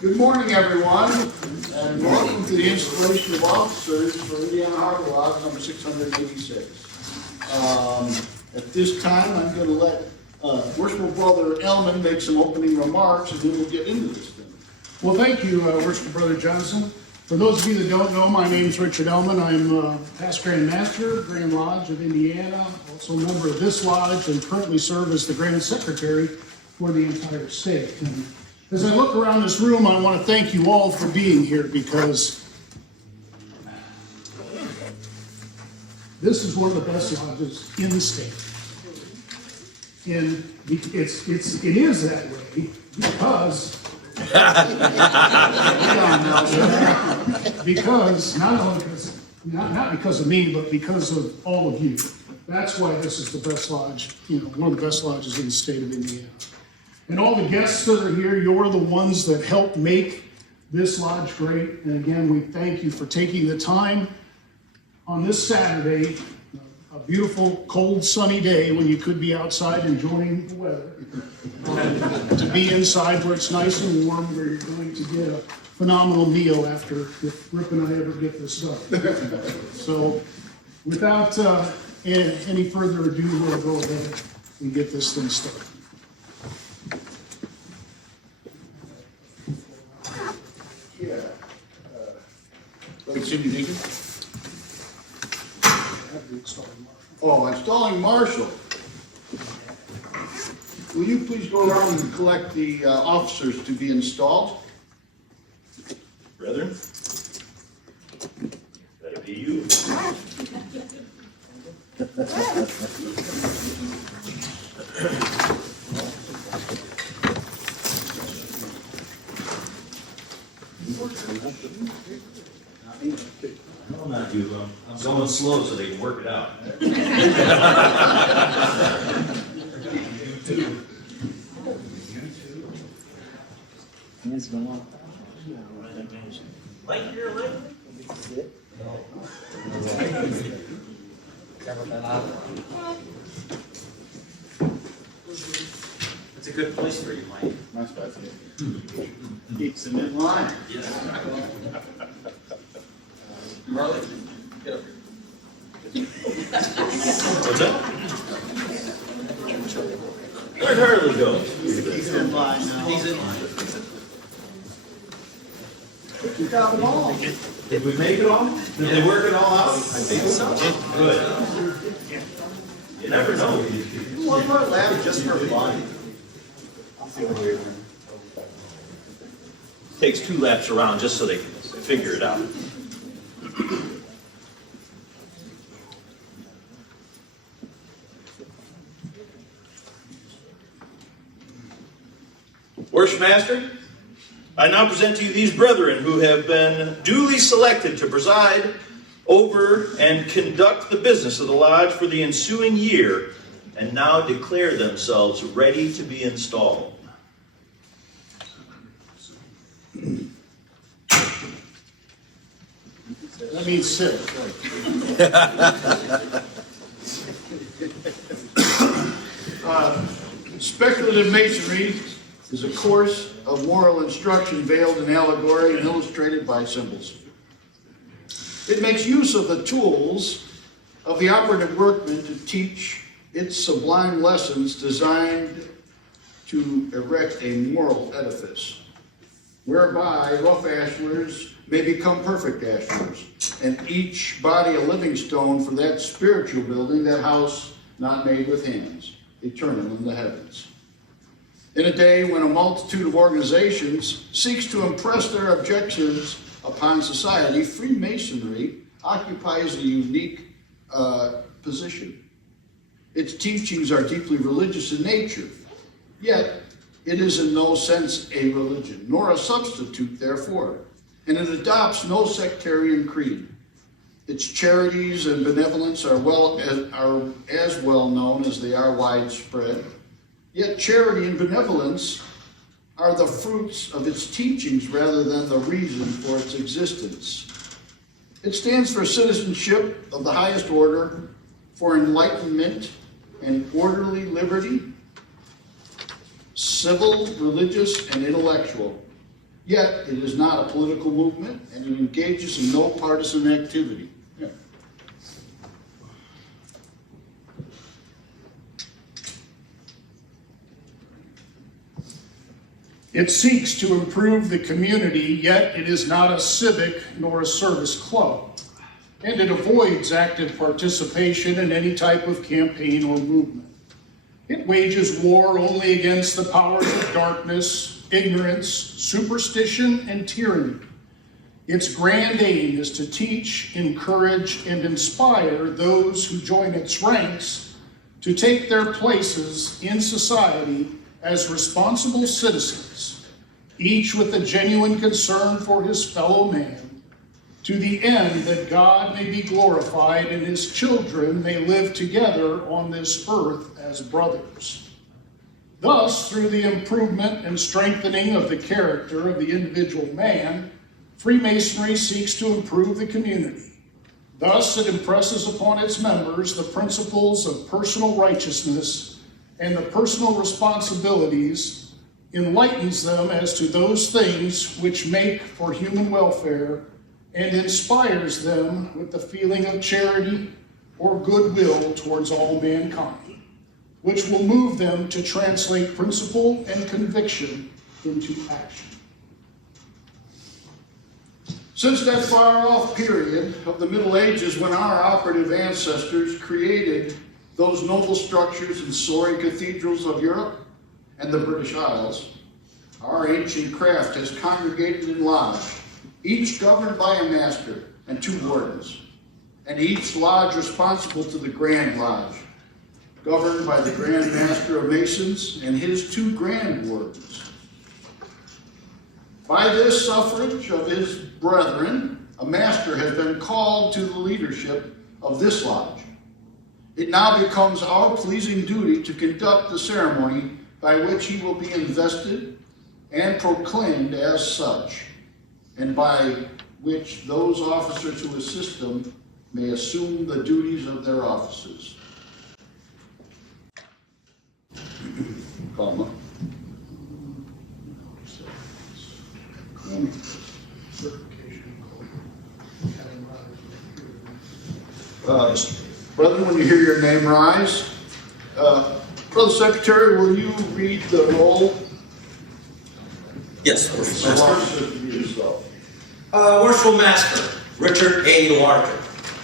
Good morning, everyone, and welcome to the installation of officers for Indiana Harbor Lodge number 686. At this time, I'm going to let Worshipful Brother Elman make some opening remarks, and then we'll get into this thing. Well, thank you, Worshipful Brother Johnson. For those of you that don't know, my name is Richard Elman. I'm past Grand Master, Grand Lodge of Indiana, also a member of this lodge, and currently serve as the Grand Secretary for the entire state. And as I look around this room, I want to thank you all for being here, because this is one of the best lodges in the state. And it is that way because not because of me, but because of all of you. That's why this is the best lodge, one of the best lodges in the state of Indiana. And all the guests that are here, you're the ones that help make this lodge great. And again, we thank you for taking the time on this Saturday, a beautiful, cold, sunny day when you could be outside enjoying the weather, to be inside where it's nice and warm, where you're going to get a phenomenal meal after, if Rip and I ever get this done. So without any further ado, we'll go ahead and get this thing started. Cindy Deacon? Oh, installing marshal. Will you please go around and collect the officers to be installed? Brethren, that'll be you. No, not you. I'm going slow so they can work it out. You too. Light here, light. It's a good place for you, Mike. Nice spot. Keeps them in line. Yes. Harley, get up here. What's that? Where'd Harley go? He's in line now. He's in line. You got them all. Did we make it all? Did they work it all out? I think so. Good. You never know. One more lap just for fun. Takes 2 laps around just so they can figure it out. Worship Master, I now present to you these brethren who have been duly selected to preside over and conduct the business of the lodge for the ensuing year, and now declare themselves ready to be installed. That means sit. Speculative masonry is a course of moral instruction veiled in allegory and illustrated by symbols. It makes use of the tools of the operative workman to teach its sublime lessons designed to erect a moral edifice, whereby rough ashlars may become perfect ashlars, and each body a living stone for that spiritual building, that house not made with hands, eternal in the heavens. In a day when a multitude of organizations seeks to impress their objectives upon society, Freemasonry occupies a unique position. Its teachings are deeply religious in nature, yet it is in no sense a religion, nor a substitute therefore, and it adopts no sectarian creed. Its charities and benevolence are as well known as they are widespread. Yet charity and benevolence are the fruits of its teachings rather than the reason for its existence. It stands for citizenship of the highest order, for enlightenment and orderly liberty, civil, religious, and intellectual. Yet, it is not a political movement, and it engages in no partisan activity. It seeks to improve the community, yet it is not a civic nor a service club. And it avoids active participation in any type of campaign or movement. It wages war only against the powers of darkness, ignorance, superstition, and tyranny. Its grand aim is to teach, encourage, and inspire those who join its ranks to take their places in society as responsible citizens, each with a genuine concern for his fellow man, to the end that God may be glorified and his children may live together on this earth as brothers. Thus, through the improvement and strengthening of the character of the individual man, Freemasonry seeks to improve the community. Thus, it impresses upon its members the principles of personal righteousness and the personal responsibilities, enlightens them as to those things which make for human welfare, and inspires them with the feeling of charity or goodwill towards all mankind, which will move them to translate principle and conviction into action. Since that far-off period of the Middle Ages when our operative ancestors created those noble structures and soaring cathedrals of Europe and the British Isles, our ancient craft has congregated in lodge, each governed by a master and 2 wardens, and each lodge responsible to the Grand Lodge, governed by the Grand Master of Masons and his 2 Grand Wardens. By this suffrage of his brethren, a master has been called to the leadership of this lodge. It now becomes our pleasing duty to conduct the ceremony by which he will be invested and proclaimed as such, and by which those officers who assist them may assume the duties of their offices. Comma. Brethren, when you hear your name rise, Brother Secretary, will you read the roll? Yes, Worshipful Master. Yourself. Worshipful Master, Richard A. Larkin.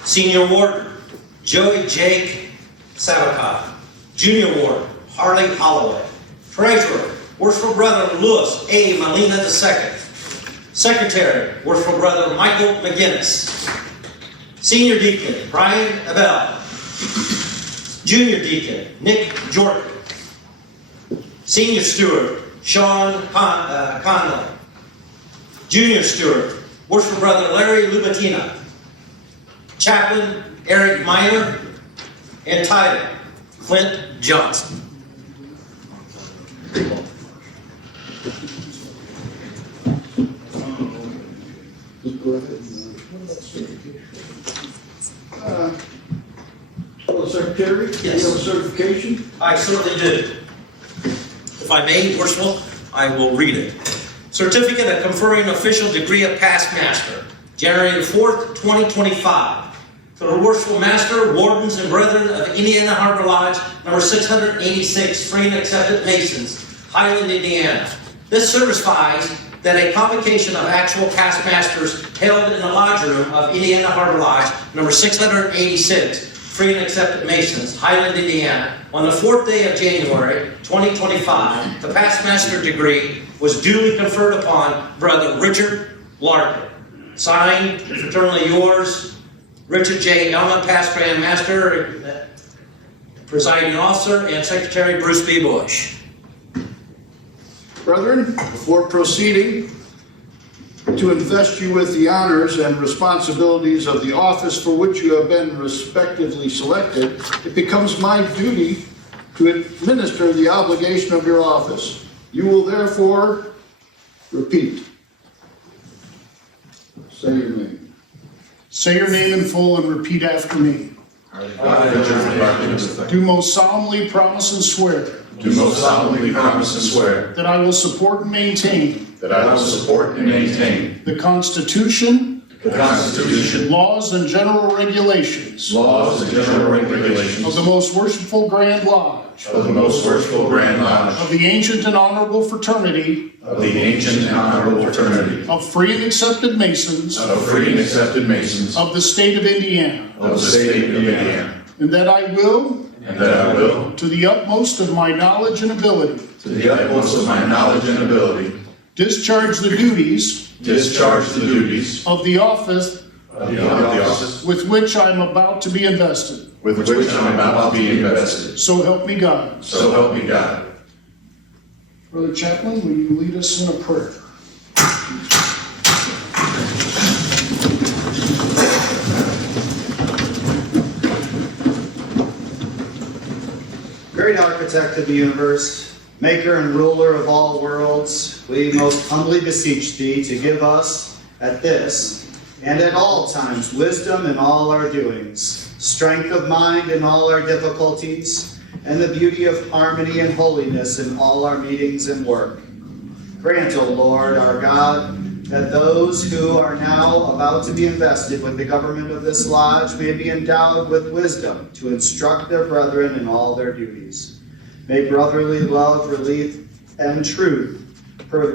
Senior Warden, Joey Jake Sabacan. Junior Warden, Harley Halloway. Treasurer, Worshipful Brother Louis A. Molina II. Secretary, Worshipful Brother Michael McGinnis. Senior Deacon, Brian Abel. Junior Deacon, Nick Jordan. Senior Steward, Sean Conley. Junior Steward, Worshipful Brother Larry Lubatina. Chaplain, Eric Miner. And Title, Clint Johnson. Brother Secretary, do you have a Yes. certification? I certainly do. If I may, Worshipful, I will read it. Certificate of conferring official degree of past master, January 4th, 2025. To the Worshipful Master, Wardens, and Brethren of Indiana Harbor Lodge, number 686, free and accepted Masons, Highland, Indiana. This certifies that a convocation of actual past masters held in the lodge room of Indiana Harbor Lodge, number 686, free and accepted Masons, Highland, Indiana, on the 4th day of January, 2025, the past master degree was duly conferred upon Brother Richard Larkin. Signed, fraternally yours, Richard J. Elma, past Grand Master, presiding officer, and Secretary Bruce B. Bush. Brethren, before proceeding to invest you with the honors and responsibilities of the office for which you have been respectively selected, it becomes my duty to administer the obligation of your office. You will therefore repeat. Say your name. Say your name in full and repeat after me. Do most solemnly promise and swear Do most solemnly promise and swear that I will support and maintain that I will support and maintain the Constitution, the Constitution, laws, and general regulations laws, and general regulations of the Most Worshipful Grand Lodge of the Most Worshipful Grand Lodge of the Ancient and Honorable Fraternity of the Ancient and Honorable Fraternity of Free and Accepted Masons of Free and Accepted Masons of the State of Indiana, of the State of Indiana, and that I will, and that I will, to the utmost of my knowledge and ability, to the utmost of my knowledge and ability, discharge the duties discharge the duties of the office of the office with which I am about to be invested. with which I am about to be invested. So help me God. So help me God. Brother Chaplain, will you lead us in a prayer? Great architect of the universe, maker and ruler of all worlds, we most humbly beseech thee to give us at this and at all times wisdom in all our doings, strength of mind in all our difficulties, and the beauty of harmony and holiness in all our meetings and work. Grant, O Lord, our God, that those who are now about to be invested with the government of this lodge may be endowed with wisdom to instruct their brethren in all their duties. May brotherly love, relief, and truth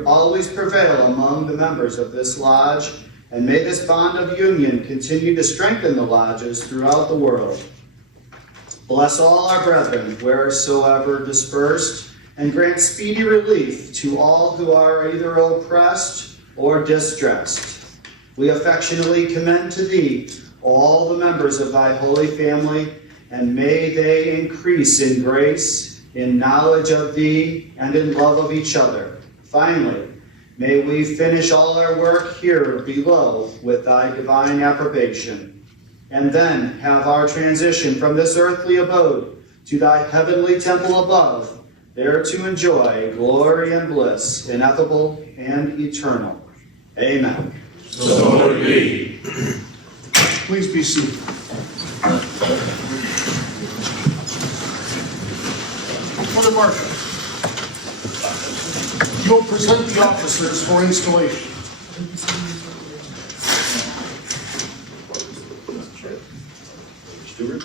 always prevail among the members of this lodge, and may this bond of union continue to strengthen the lodges throughout the world. Bless all our brethren wheresoever dispersed, and grant speedy relief to all who are either oppressed or distressed. We affectionately commend to thee all the members of thy holy family, and may they increase in grace, in knowledge of thee, and in love of each other. Finally, may we finish all our work here below with thy divine approbation, and then have our transition from this earthly abode to thy heavenly temple above, there to enjoy glory and bliss, ineffable and eternal. Amen. So Lord it be. Please be seated. Brother Marshall, you'll present the officers for installation. Stewart.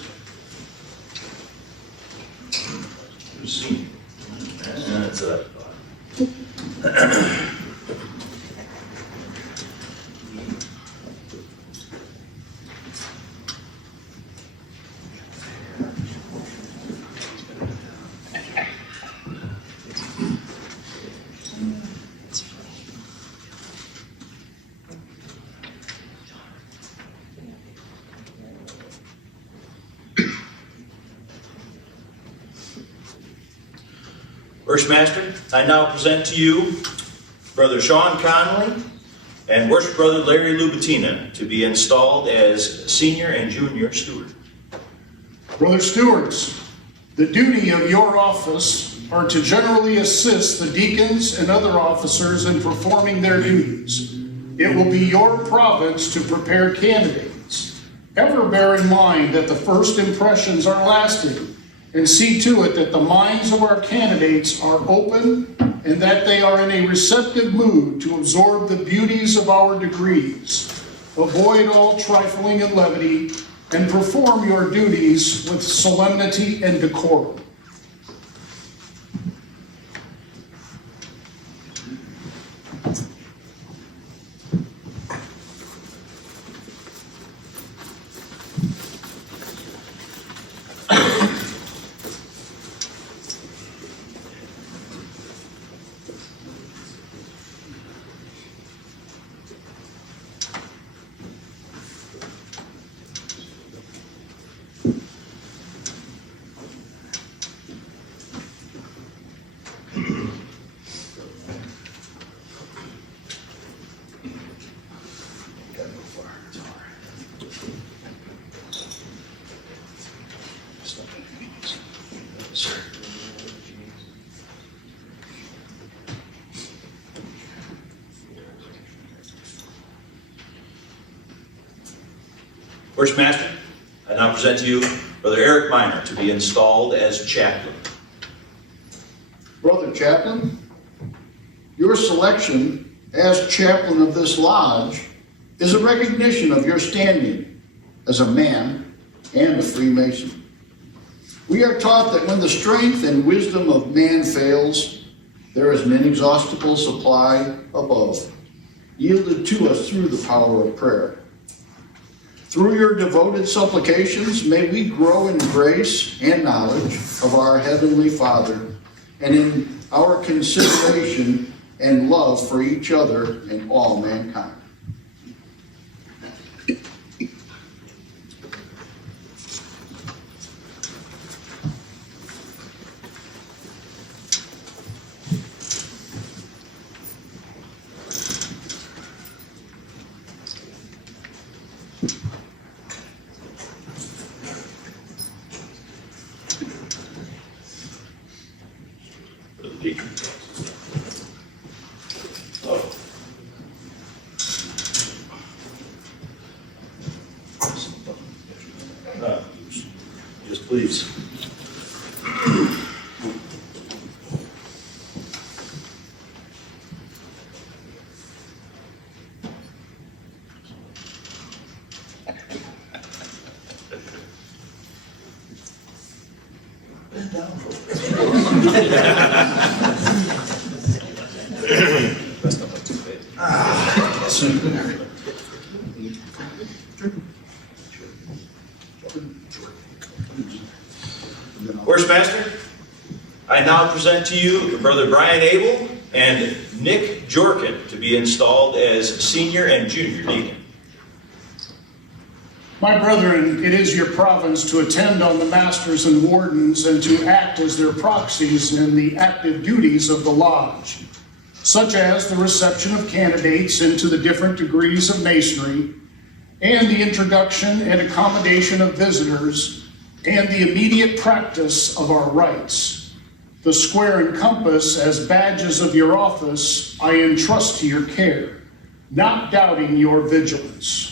That's a Worship Master, I now present to you Brother Sean Conley and Worship Brother Larry Lubatina to be installed as senior and junior steward. Brother stewards, the duty of your office are to generally assist the deacons and other officers in performing their duties. It will be your province to prepare candidates. Ever bear in mind that the first impressions are lasting, and see to it that the minds of our candidates are open and that they are in a receptive mood to absorb the beauties of our degrees. Avoid all trifling and levity, and perform your duties with solemnity and decorum. Worship Master, I now present to you Brother Eric Miner to be installed as chaplain. Brother Chaplain, your selection as chaplain of this lodge is a recognition of your standing as a man and a Freemason. We are taught that when the strength and wisdom of man fails, there is an inexhaustible supply above, yielded to us through the power of prayer. Through your devoted supplications, may we grow in grace and knowledge of our Heavenly Father and in our consideration and love for each other and all mankind. Yes, please. Bend down for Worshmaster, I now present to you Brother Brian Abel and Nick Jorkin to be installed as senior and junior deacon. My brethren, it is your province to attend on the masters and wardens and to act as their proxies in the active duties of the lodge, such as the reception of candidates into the different degrees of masonry, and the introduction and accommodation of visitors, and the immediate practice of our rites. The square and compass as badges of your office I entrust to your care, not doubting your vigilance.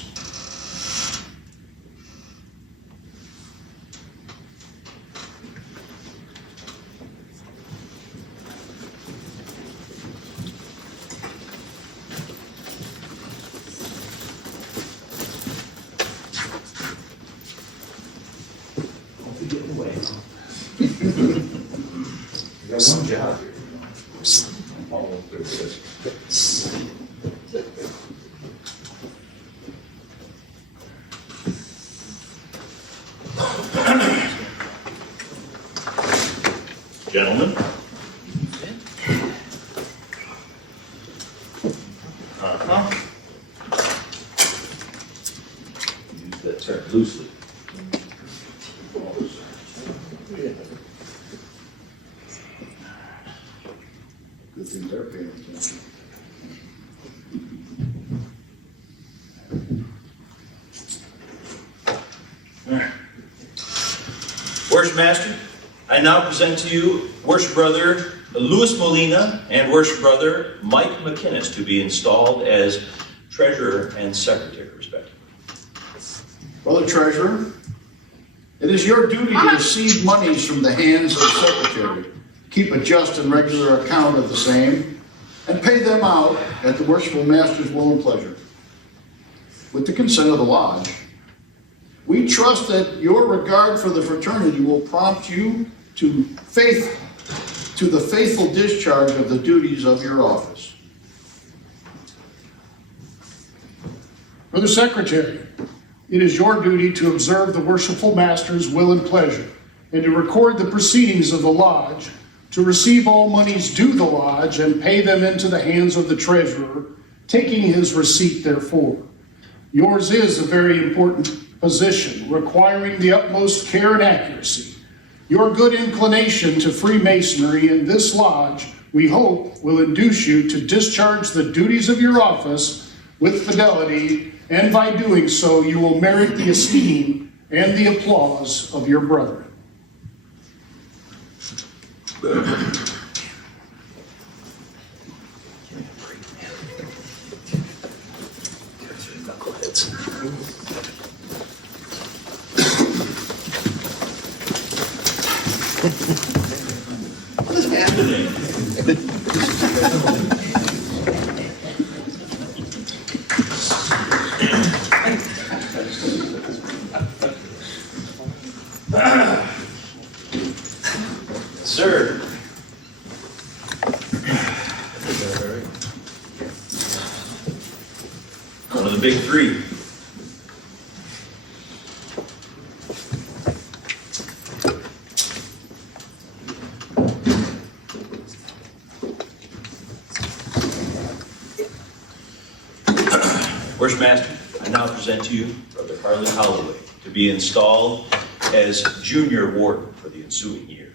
You got one job here. Follow through this. Gentlemen. Use that term loosely. Good thing they're paying attention. Worshipmaster, I now present to you Worship Brother Louis Molina and Worship Brother Mike McInnes to be installed as Treasurer and Secretary, respectively. Brother Treasurer, it is your duty to receive monies from the hands of the Secretary, keep a just and regular account of the same, and pay them out at the worshipful master's will and pleasure. With the consent of the lodge, we trust that your regard for the fraternity will prompt you to the faithful discharge of the duties of your office. Brother Secretary, it is your duty to observe the worshipful master's will and pleasure, and to record the proceedings of the lodge, to receive all monies due the lodge and pay them into the hands of the treasurer, taking his receipt therefor. Yours is a very important position, requiring the utmost care and accuracy. Your good inclination to Freemasonry in this lodge, we hope, will induce you to discharge the duties of your office with fidelity, and by doing so, you will merit the esteem and the applause of your brethren. What is happening? big three. Worship Master, I now present to you Brother Harley Halloway to be installed as Junior Warden for the ensuing year.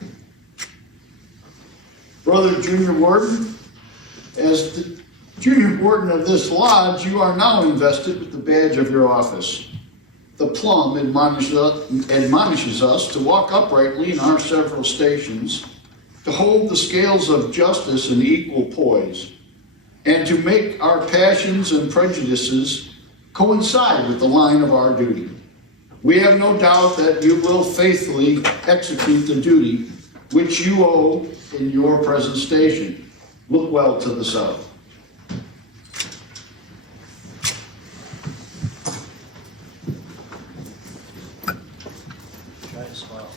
Brother Junior Warden, as the Junior Warden of this lodge, you are now invested with the badge of your office. The plumb admonishes us to walk uprightly in our several stations, to hold the scales of justice in equal poise, and to make our passions and prejudices coincide with the line of our duty. We have no doubt that you will faithfully execute the duty which you owe in your present station. Look well to the south. Try to smile.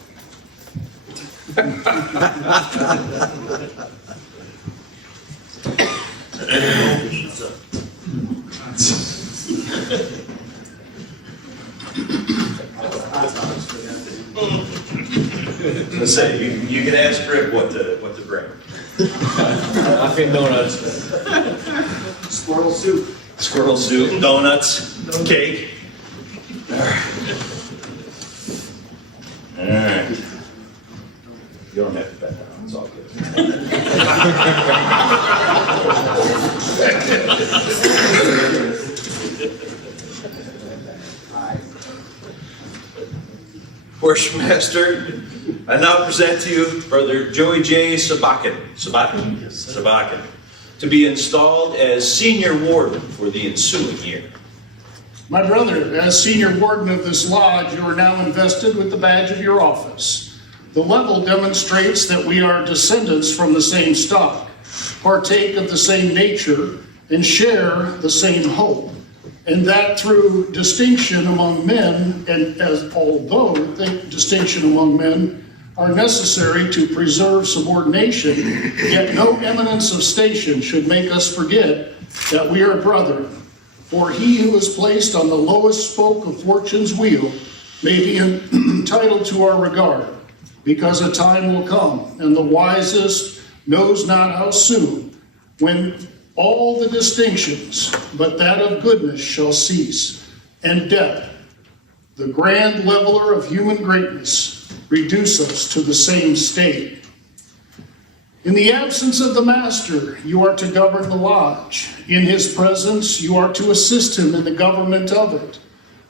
Let's say, you can ask Rick what to bring. Muffin donuts. Squirrel soup. Squirrel soup, donuts, cake. All right. You don't have to bet down, it's all good. Worship Master, I now present to you Brother Joey J. Sabacan, to be installed as Senior Warden for the ensuing year. My brother, as Senior Warden of this lodge, you are now invested with the badge of your office. The level demonstrates that we are descendants from the same stock, partake of the same nature, and share the same hope. And that through distinction among men, and although distinction among men are necessary to preserve subordination, yet no eminence of station should make us forget that we are brethren. For he who is placed on the lowest spoke of fortune's wheel may be entitled to our regard, because a time will come, and the wisest knows not how soon, when all the distinctions but that of goodness shall cease, and death, the grand leveler of human greatness, reduce us to the same state. In the absence of the master, you are to govern the lodge. In his presence, you are to assist him in the government of it.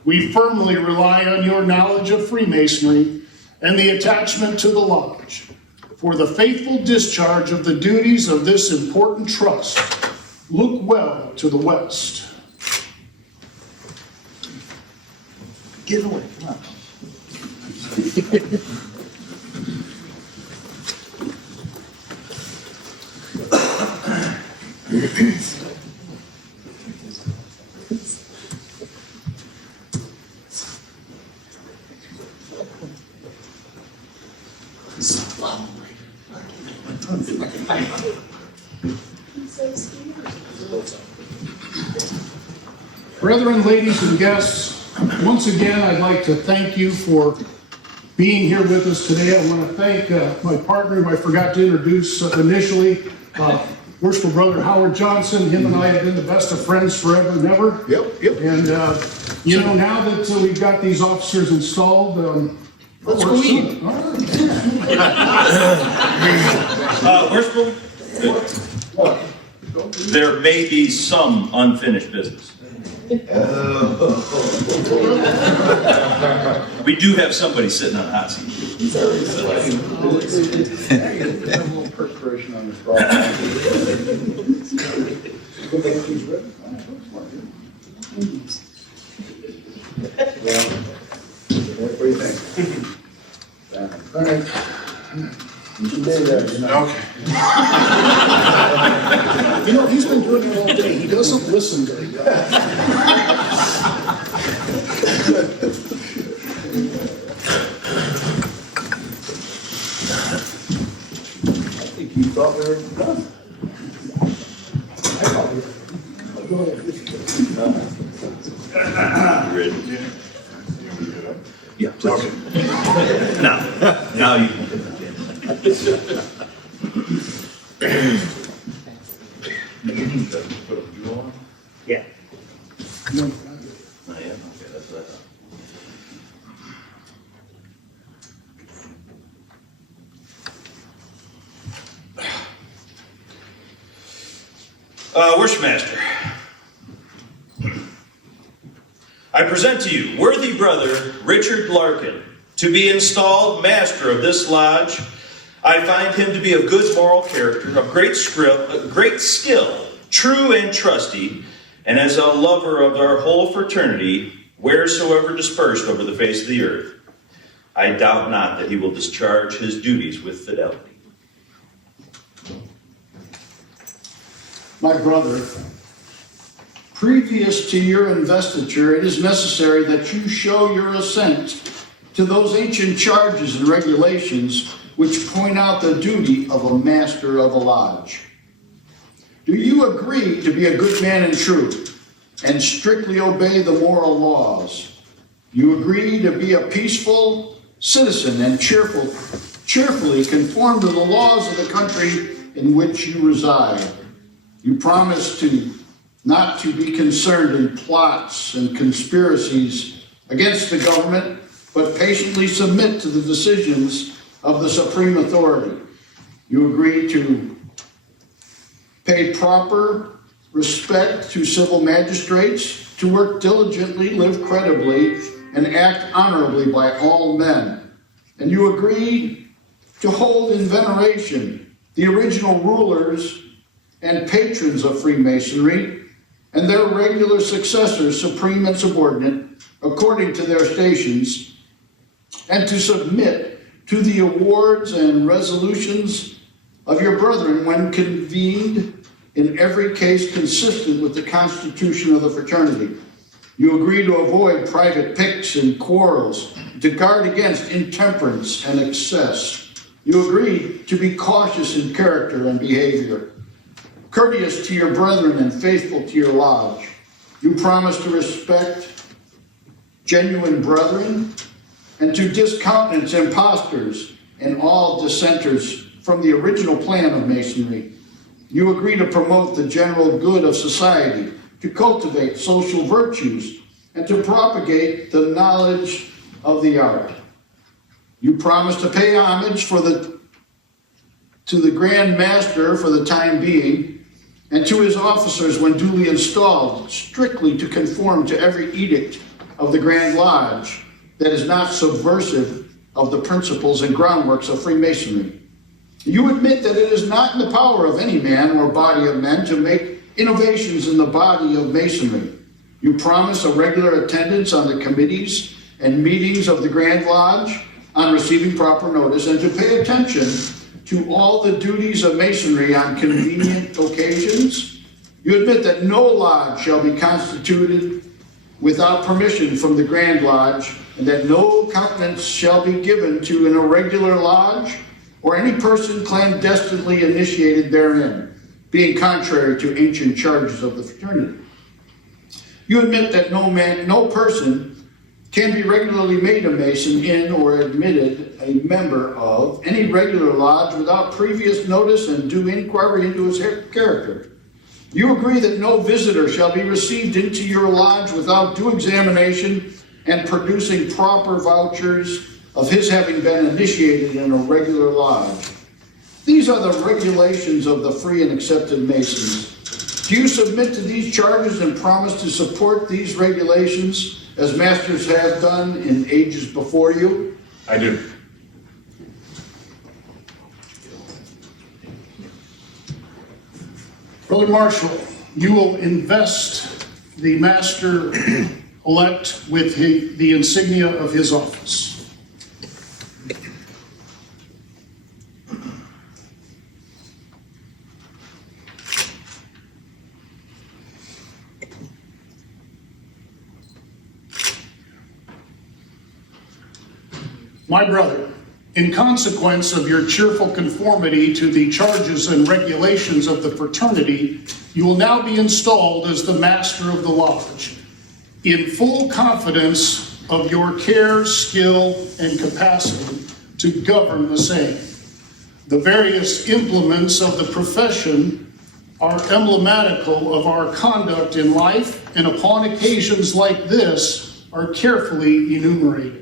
We firmly rely on your knowledge of Freemasonry and the attachment to the lodge for the faithful discharge of the duties of this important trust. Look well to the west. Get away, come on. Brethren, ladies, and guests, once again, I'd like to thank you for being here with us today. I want to thank my partner, who I forgot to introduce initially, worshipful Brother Howard Johnson. Him and I have been the best of friends forever and ever. Yep. And, now that we've got these officers installed, Let's go eat. Worshipful, there may be some unfinished business. We do have somebody sitting on a hot seat. A little perspiration on this problem. What do you think? All right. You should do that, Okay. He's been doing it all day. He doesn't listen very well. I think you thought we were done. I thought we were. Ready? Yeah, please. Now you can. Yeah. Oh, yeah? Okay, that's what I thought. Worship Master, I present to you worthy brother Richard Larkin to be installed master of this lodge. I find him to be of good moral character, of great skill, true and trusty, and as a lover of our whole fraternity, wheresoever dispersed over the face of the earth. I doubt not that he will discharge his duties with fidelity. My brother, previous to your investiture, it is necessary that you show your assent to those ancient charges and regulations which point out the duty of a master of a lodge. Do you agree to be a good man and true, and strictly obey the moral laws? You agree to be a peaceful citizen and cheerfully conform to the laws of the country in which you reside. You promise not to be concerned in plots and conspiracies against the government, but patiently submit to the decisions of the supreme authority. You agree to pay proper respect to civil magistrates, to work diligently, live credibly, and act honorably by all men. And you agree to hold in veneration the original rulers and patrons of Freemasonry and their regular successors, supreme and subordinate, according to their stations, and to submit to the awards and resolutions of your brethren when convened, in every case consistent with the constitution of the fraternity. You agree to avoid private picks and quarrels, to guard against intemperance and excess. You agree to be cautious in character and behavior, courteous to your brethren and faithful to your lodge. You promise to respect genuine brethren and to discountenance impostors and all dissenters from the original plan of Masonry. You agree to promote the general good of society, to cultivate social virtues, and to propagate the knowledge of the art. You promise to pay homage to the Grand Master for the time being, and to his officers when duly installed, strictly to conform to every edict of the Grand Lodge that is not subversive of the principles and groundworks of Freemasonry. You admit that it is not in the power of any man or body of men to make innovations in the body of Masonry. You promise a regular attendance on the committees and meetings of the Grand Lodge on receiving proper notice, and to pay attention to all the duties of Masonry on convenient occasions. You admit that no lodge shall be constituted without permission from the Grand Lodge, and that no countenance shall be given to an irregular lodge or any person clandestinely initiated therein, being contrary to ancient charges of the fraternity. You admit that no person can be regularly made a Mason in or admitted a member of any regular lodge without previous notice and due inquiry into his character. You agree that no visitor shall be received into your lodge without due examination and producing proper vouchers of his having been initiated in a regular lodge. These are the regulations of the free and accepted Masons. Do you submit to these charges and promise to support these regulations as masters have done in ages before you? I do. Brother Marshall, you will invest the master-elect with the insignia of his office. My brother, In consequence of your cheerful conformity to the charges and regulations of the fraternity, you will now be installed as the master of the lodge, in full confidence of your care, skill, and capacity to govern the same. The various implements of the profession are emblematical of our conduct in life, and upon occasions like this are carefully enumerated.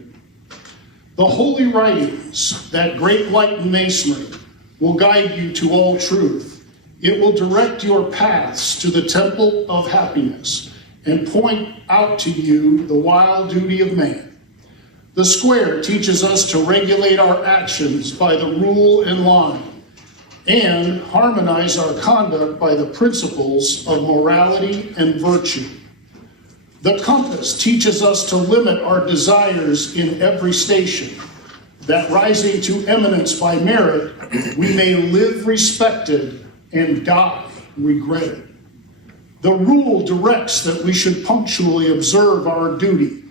The holy writings, that great light in masonry, will guide you to all truth. It will direct your paths to the temple of happiness and point out to you the wild duty of man. The square teaches us to regulate our actions by the rule and line and harmonize our conduct by the principles of morality and virtue. The compass teaches us to limit our desires in every station, that rising to eminence by merit, we may live respected and die regretted. The rule directs that we should punctually observe our duty,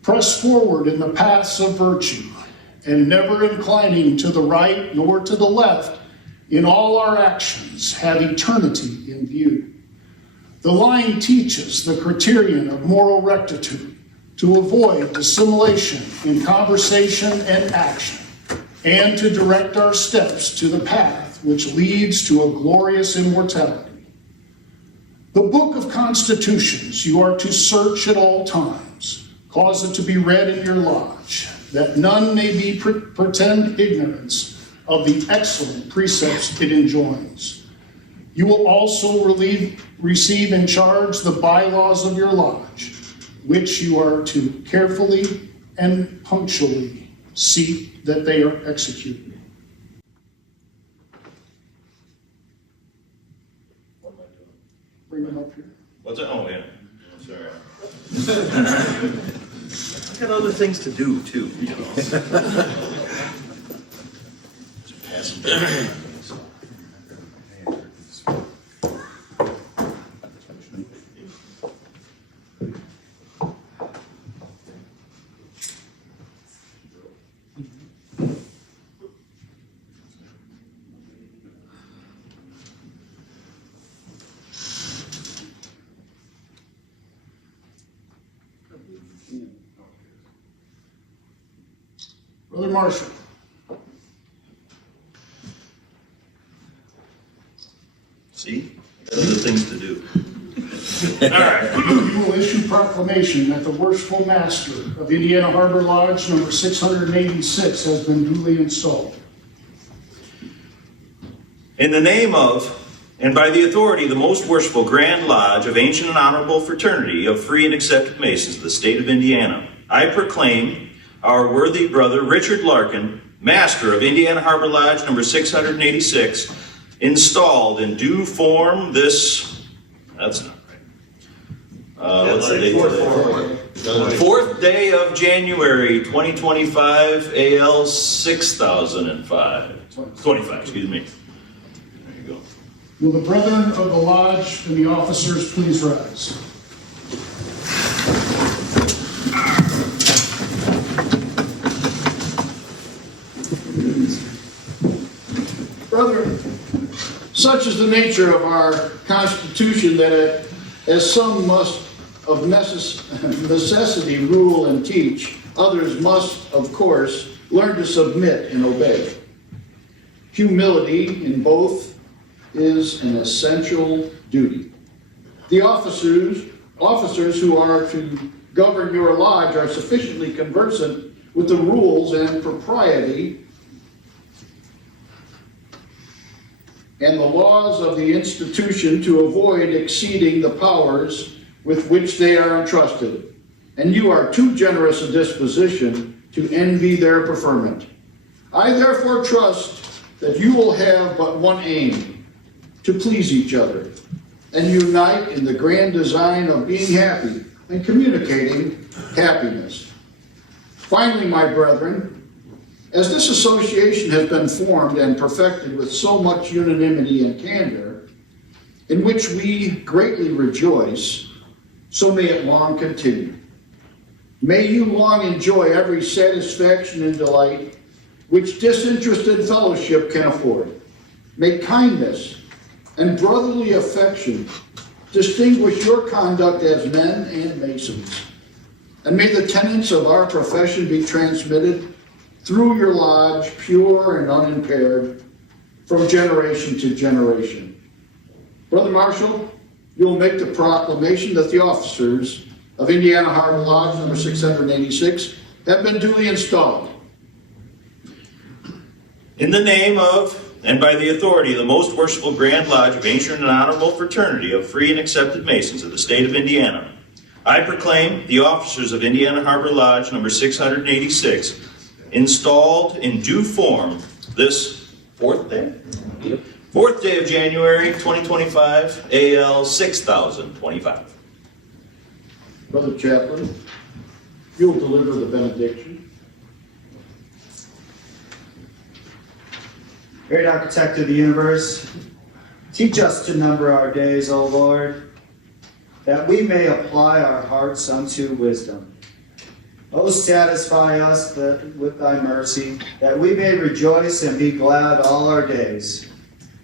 press forward in the paths of virtue, and never inclining to the right nor to the left, in all our actions have eternity in view. The line teaches the criterion of moral rectitude, to avoid dissimulation in conversation and action, and to direct our steps to the path which leads to a glorious immortality. The book of constitutions you are to search at all times. Cause it to be read in your lodge, that none may be pretend ignorance of the excellent precepts it enjoins. You will also receive in charge the bylaws of your lodge, which you are to carefully and punctually see that they are executed. Bring them up here. What's that? Oh, yeah. Sorry. I've got other things to do, too, you know. Brother Marshall. See? I've got other things to do. All right. You will issue proclamation that the worshipful master of Indiana Harbor Lodge number 686 has been duly installed. In the name of, and by the authority of the most worshipful Grand Lodge of Ancient and Honorable Fraternity of Free and Accepted Masons of the state of Indiana, I proclaim our worthy brother Richard Larkin, master of Indiana Harbor Lodge number 686, installed in due form this, that's not right. What's the date today? 4th day of January 2025, AL 6005. 25, excuse me. There you go. Will the brethren of the lodge and the officers please rise? Brethren, such is the nature of our Constitution that as some must of necessity rule and teach, others must, of course, learn to submit and obey. Humility in both is an essential duty. The officers who are to govern your lodge are sufficiently conversant with the rules and propriety and the laws of the institution to avoid exceeding the powers with which they are entrusted, and you are too generous a disposition to envy their preferment. I therefore trust that you will have but one aim, to please each other, and unite in the grand design of being happy and communicating happiness. Finally, my brethren, as this association has been formed and perfected with so much unanimity and candor, in which we greatly rejoice, so may it long continue. May you long enjoy every satisfaction and delight which disinterested fellowship can afford. May kindness and brotherly affection distinguish your conduct as men and masons. And may the tenets of our profession be transmitted through your lodge, pure and unimpaired, from generation to generation. Brother Marshall, you'll make the proclamation that the officers of Indiana Harbor Lodge number 686 have been duly installed. In the name of, and by the authority of the Most Worshipful Grand Lodge of Ancient and Honorable Fraternity of Free and Accepted Masons of the State of Indiana, I proclaim the officers of Indiana Harbor Lodge number 686 installed in due form this fourth day of January 2025, AL 6025. Brother Chaplain, you'll deliver the benediction. Great architect of the universe, teach us to number our days, O Lord, that we may apply our hearts unto wisdom. O satisfy us with thy mercy, that we may rejoice and be glad all our days.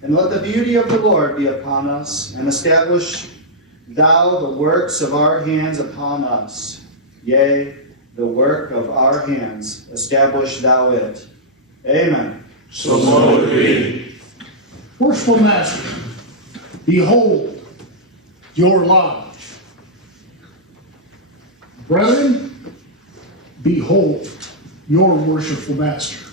And let the beauty of the Lord be upon us, and establish thou the works of our hands upon us. Yea, the work of our hands, establish thou it. Amen. So long it be. Worshipful Master, behold your lodge. Brethren, behold your worshipful Master.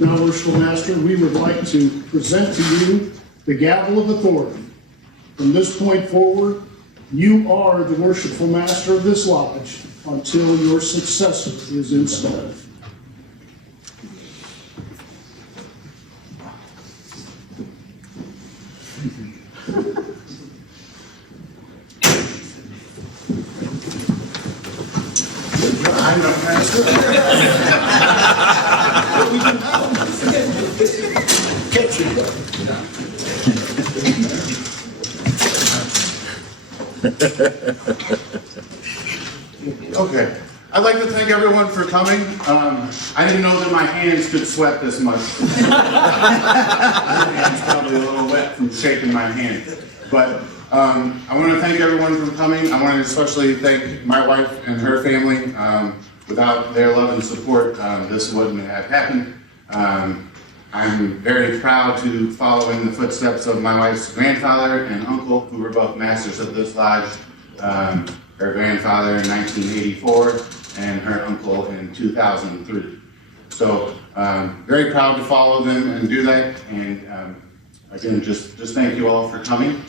Now, worshipful Master, we would like to present to you the gavel of authority. From this point forward, you are the worshipful Master of this lodge until your successor is installed. I'm not master. What we do now? Catch Okay, I'd like to thank everyone for coming. I didn't know that my hands could sweat this much. My hand's probably a little wet from shaking my hand. But I want to thank everyone for coming. I want to especially thank my wife and her family. Without their love and support, this wouldn't have happened. I'm very proud to follow in the footsteps of my wife's grandfather and uncle, who were both masters of this lodge. Her grandfather in 1984 and her uncle in 2003. So very proud to follow them and do that. And again, just thank you all for coming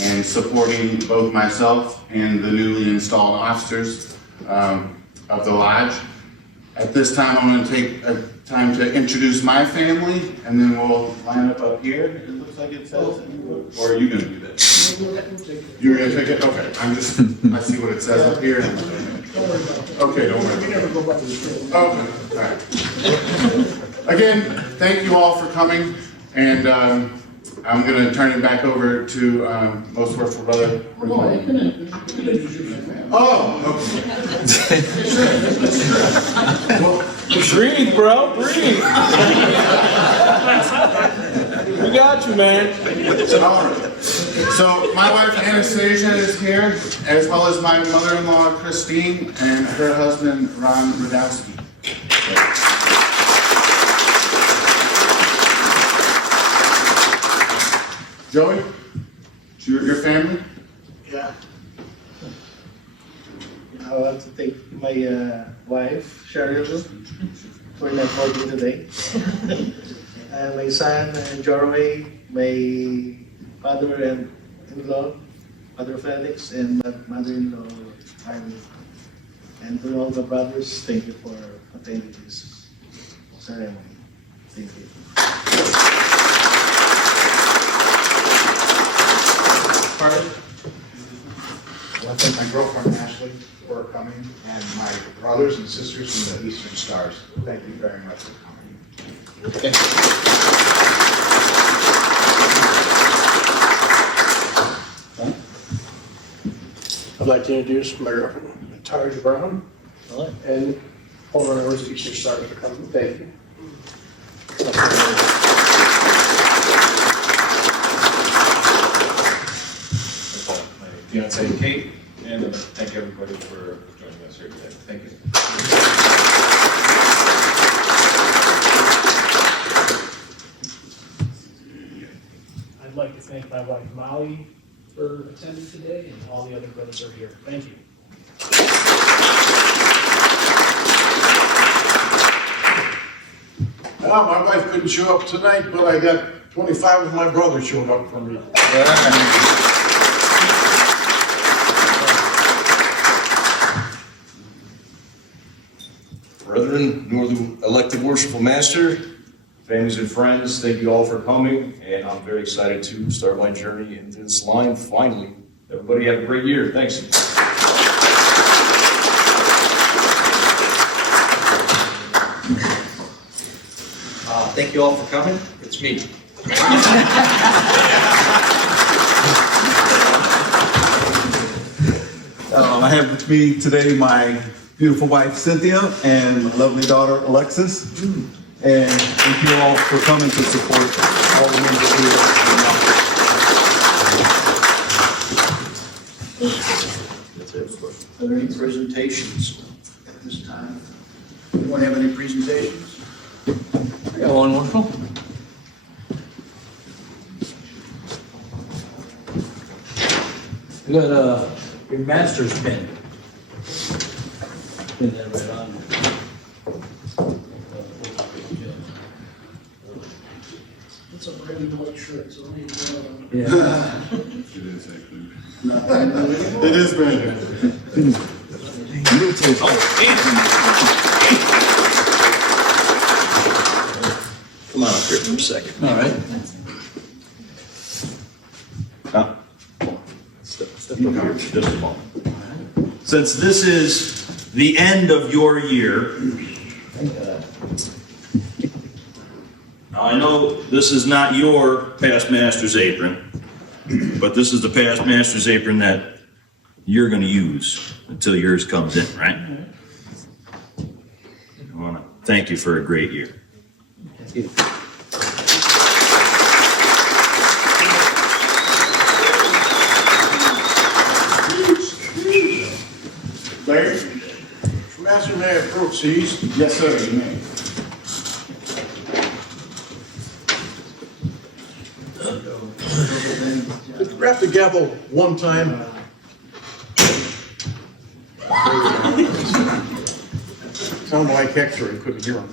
and supporting both myself and the newly installed officers of the lodge. At this time, I'm going to take a time to introduce my family, and then we'll line up here. It looks like it says, or are you going to do that? You're going to take it? Okay. I see what it says up here. Okay, don't worry. We never go by the script. Okay, all right. Again, thank you all for coming, and I'm going to turn it back over to Most Worshipful Brother. Oh, okay. Well, Breathe, bro, breathe. We got you, man. all right. So my wife Anastasia is here, as well as my mother-in-law Christine and her husband Ron Radowski. Joey, your family? Yeah. I want to thank my wife, Cheryl, for networking today. And my son, Jorway, my father and in-law, Father Felix, and my mother-in-law, Harley. And to all the brothers, thank you for attending this ceremony. Thank you. Pardon? I want to thank my girlfriend, Ashley. Ashley for coming, and my brothers and sisters from the Eastern Stars. Thank you very much for coming. I'd like to introduce Mayor Tara Brown and all our members of Eastern Stars for coming. Thank you. My fiancée Kate, and thank everybody for joining us here today. Thank you. I'd like to thank my wife Molly for attending today, and all the other brothers are here. Thank you. Well, my wife couldn't show up tonight, but I got 25 of my brothers showed up for me. Brethren, newly elected worshipful master, families and friends, thank you all for coming, and I'm very excited to start my journey into this line finally. Everybody have a great year. Thanks. Thank you all for coming. It's me. I have with me today my beautiful wife Cynthia and my lovely daughter Alexis. And thank you all for coming to support all the members here. Are there any presentations at this time? Anyone have any presentations? I got one, Marshall. You got your master's pin. Pin that right on. It's a brand new white shirt, so don't even Yeah. It is brand new. Come on up here for a second. All right. Now, step up here for just a moment. Since this is the end of your year, now I know this is not your past master's apron, but this is the past master's apron that you're going to use until yours comes in, right? I want to thank you for a great year. Larry, Master, may I approach these? Yes, sir, you may. Grab the gavel one time. Sound like Hector, I couldn't hear him.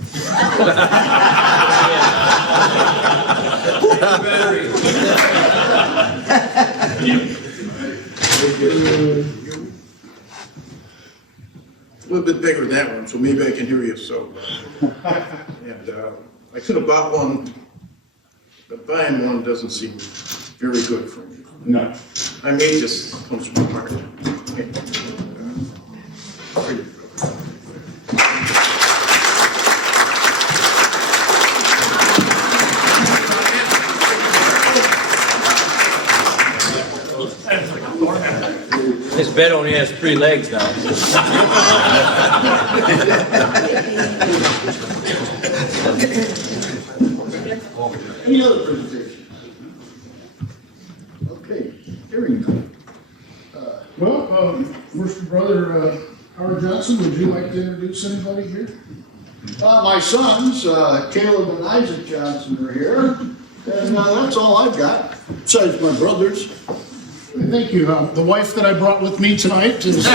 A little bit bigger than that one, so maybe I can hear you, so. And I could have bought one, but buying one doesn't seem very good for me. No. I may just comes from my heart. This bed only has 3 legs now. Any other presentation? Okay, hearing none. Well, Worship Brother Howard Johnson, would you like to introduce anybody here? My sons, Caleb and Isaac Johnson are here, and that's all I've got, besides my brothers. Thank you. The wife that I brought with me tonight is. All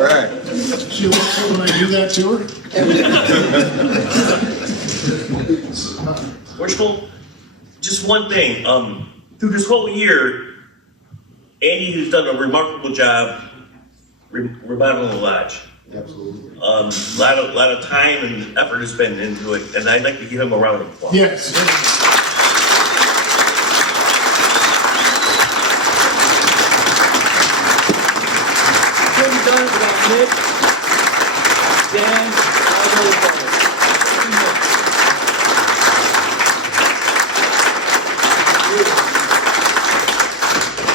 right. She likes it when I do that to her. Worshipful, just one thing. Through this whole year, Andy has done a remarkable job remodeling the lodge. Absolutely. A lot of time and effort has been into it, and I'd like to give him a round of applause. Yes. Nick, Dan, all those brothers.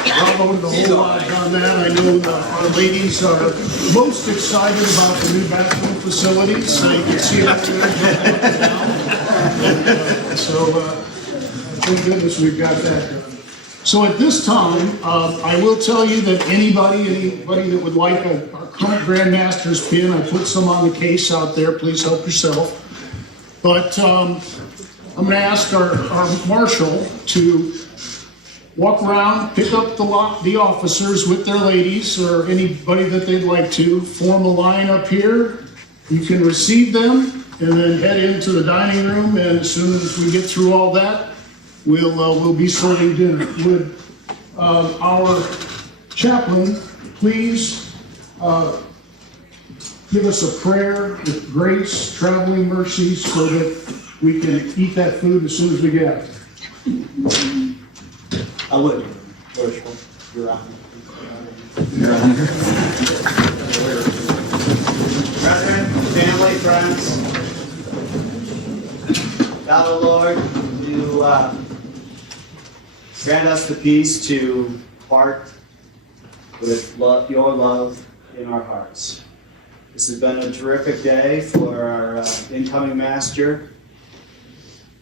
I won't go a whole lot on that. I know our ladies are most excited about the new bathroom facilities, so you can see that there. So, thank goodness we've got that done. So at this time, I will tell you that anybody that would like our current Grandmaster's pin, I put some on the case out there, please help yourself. But I'm gonna ask our marshal to walk around, pick up the officers with their ladies or anybody that they'd like to, form a line up here. You can receive them and then head into the dining room, and as soon as we get through all that, we'll be serving dinner. Would our chaplain please give us a prayer with grace, traveling mercies, so that we can eat that food as soon as we get out there. I would, worshipful, Your Honor. Brethren, family, friends, God, O Lord, you grant us the peace to part with your love in our hearts. This has been a terrific day for our incoming master.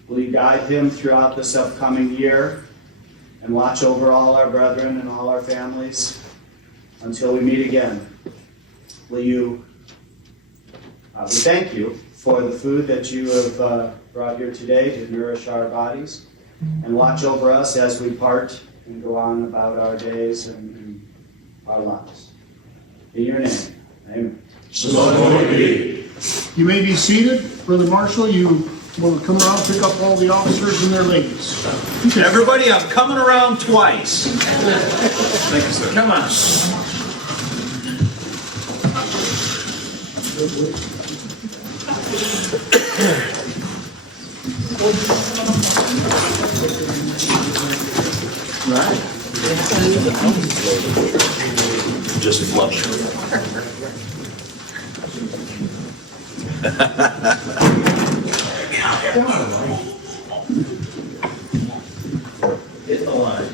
Will you guide him throughout this upcoming year? And watch over all our brethren and all our families until we meet again. Will you, we thank you for the food that you have brought here today to nourish our bodies, and watch over us as we part and go on about our days and our lives. In your name, amen. You may be seated. Brother Marshal, you want to come around, pick up all the officers and their ladies. Everybody, I'm coming around twice. Thank you, sir. Come on. Just flush. Hit the line.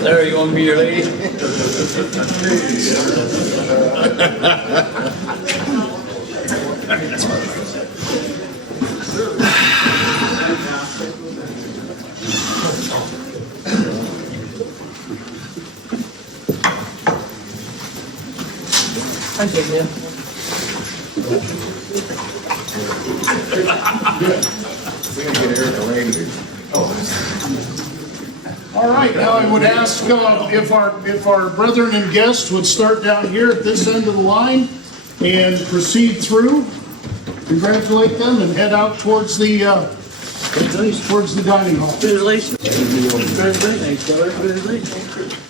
There, you want to be your lady? I take you. All right, now I would ask if our brethren and guests would start down here at this end of the line and proceed through, congratulate them, and head out towards the dining hall. Congratulations. Congratulations.